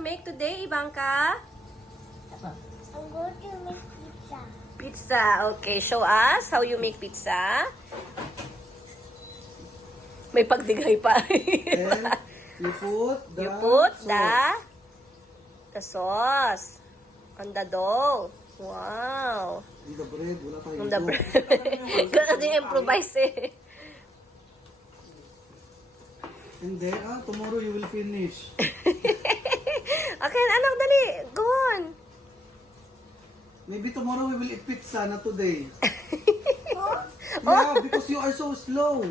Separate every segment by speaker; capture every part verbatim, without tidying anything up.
Speaker 1: make today, Ivanka?
Speaker 2: I'm going to make pizza.
Speaker 1: Pizza. Okay, show us how you make pizza. May pagdigay pa.
Speaker 3: And you put the
Speaker 1: You put
Speaker 3: sauce.
Speaker 1: the the sauce on the dough. Wow.
Speaker 3: In the bread, wala tayong
Speaker 1: On the
Speaker 3: dough.
Speaker 1: bread. Kasi improvise eh.
Speaker 3: And then, ah, tomorrow you will finish.
Speaker 1: Okay, anak, dali. Go on.
Speaker 3: Maybe tomorrow we will eat pizza, not today. Yeah, because you are so slow.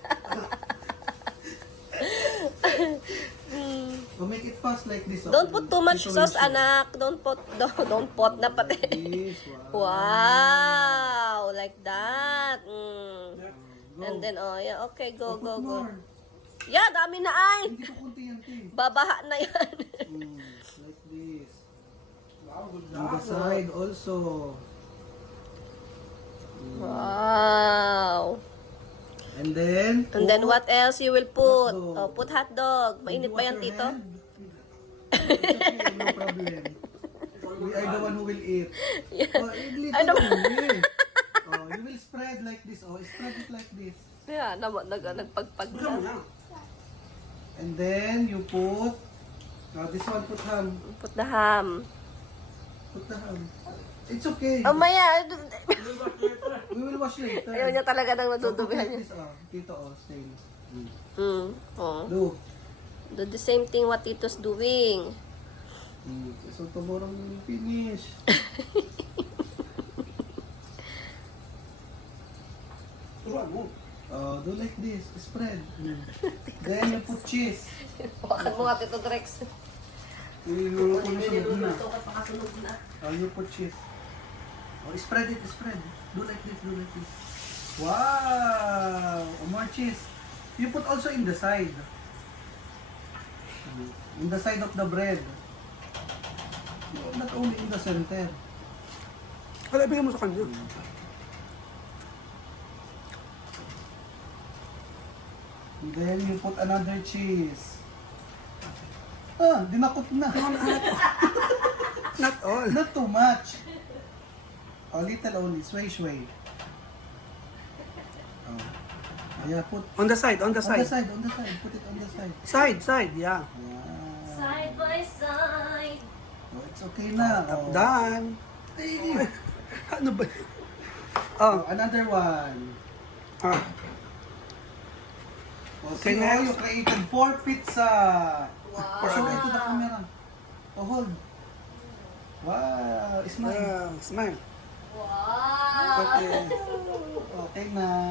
Speaker 3: So make it fast like this.
Speaker 1: Don't
Speaker 3: okay?
Speaker 1: put too much
Speaker 3: Ito will
Speaker 1: sauce,
Speaker 3: show.
Speaker 1: anak. Don't put, don't, don't put na pati.
Speaker 3: This, wow.
Speaker 1: Wow, like that. Mm.
Speaker 3: Go.
Speaker 1: And then, oh, yeah, okay, go,
Speaker 3: Oh,
Speaker 1: go,
Speaker 3: put
Speaker 1: go.
Speaker 3: more.
Speaker 1: Yeah, dami na ay.
Speaker 3: Hindi ko kunti yan, Tim.
Speaker 1: Babaha na yan.
Speaker 3: Mm, like this. On the side also.
Speaker 1: Wow.
Speaker 3: And then,
Speaker 1: And then what else you will put?
Speaker 3: Hotdog.
Speaker 1: Oh, put hot dog. Mainit
Speaker 3: You
Speaker 1: ba yan,
Speaker 3: wash your
Speaker 1: Tito?
Speaker 3: hand? It's okay, no problem. We are the one who will eat. Oh, eat little
Speaker 1: I know.
Speaker 3: only. Oh, you will spread like this. Oh, spread it like this.
Speaker 1: Yeah, nag, nag, nagpagpag na.
Speaker 3: And then you put, oh, this one put ham.
Speaker 1: Put the ham.
Speaker 3: Put the ham. It's okay.
Speaker 1: Oh, Maya.
Speaker 3: We will wash later.
Speaker 1: Ayaw niya talaga nang
Speaker 3: So, put
Speaker 1: nadudubihan
Speaker 3: like
Speaker 1: niya.
Speaker 3: this, oh. Dito, oh, same. Mm.
Speaker 1: Mm. Oh.
Speaker 3: Do.
Speaker 1: Do the same thing what Tito's doing.
Speaker 3: Mm. So tomorrow we will finish. Oh, do like this. Spread. Mm. Then you put cheese.
Speaker 1: Wakan mo nga, Tito Drex.
Speaker 3: Iluluto ko na sunod na.
Speaker 1: Niluluto ka pa kasunod na.
Speaker 3: Oh, you put cheese. Oh, spread it, spread. Do like this, do like this. Wow! Oh, more cheese. You put also in the side. In the side of the bread. Not only in the center.
Speaker 4: Wala, ibigay mo sa kanya.
Speaker 3: And then you put another cheese. Ah, dinakot na.
Speaker 4: Not all.
Speaker 3: Not too much. A little only. Sway, sway. Oh. Yeah, put
Speaker 4: On the side, on the
Speaker 3: on
Speaker 4: side.
Speaker 3: the side, on the side. Put it on the side.
Speaker 4: Side, side, yeah.
Speaker 3: Yeah.
Speaker 1: Side by side.
Speaker 3: Oh, it's okay na. Oh.
Speaker 4: Done.
Speaker 3: Ay,
Speaker 4: Ano ba?
Speaker 3: Oh,
Speaker 4: Oh,
Speaker 3: another one.
Speaker 4: ah.
Speaker 3: Oh,
Speaker 4: Okay,
Speaker 3: see, oh,
Speaker 4: next.
Speaker 3: you created four pizza.
Speaker 1: Wow.
Speaker 3: Oh, show it to the camera. Oh, hold. Wow, smile.
Speaker 4: Yeah, smile.
Speaker 1: Wow.
Speaker 4: Okay.
Speaker 3: Okay na.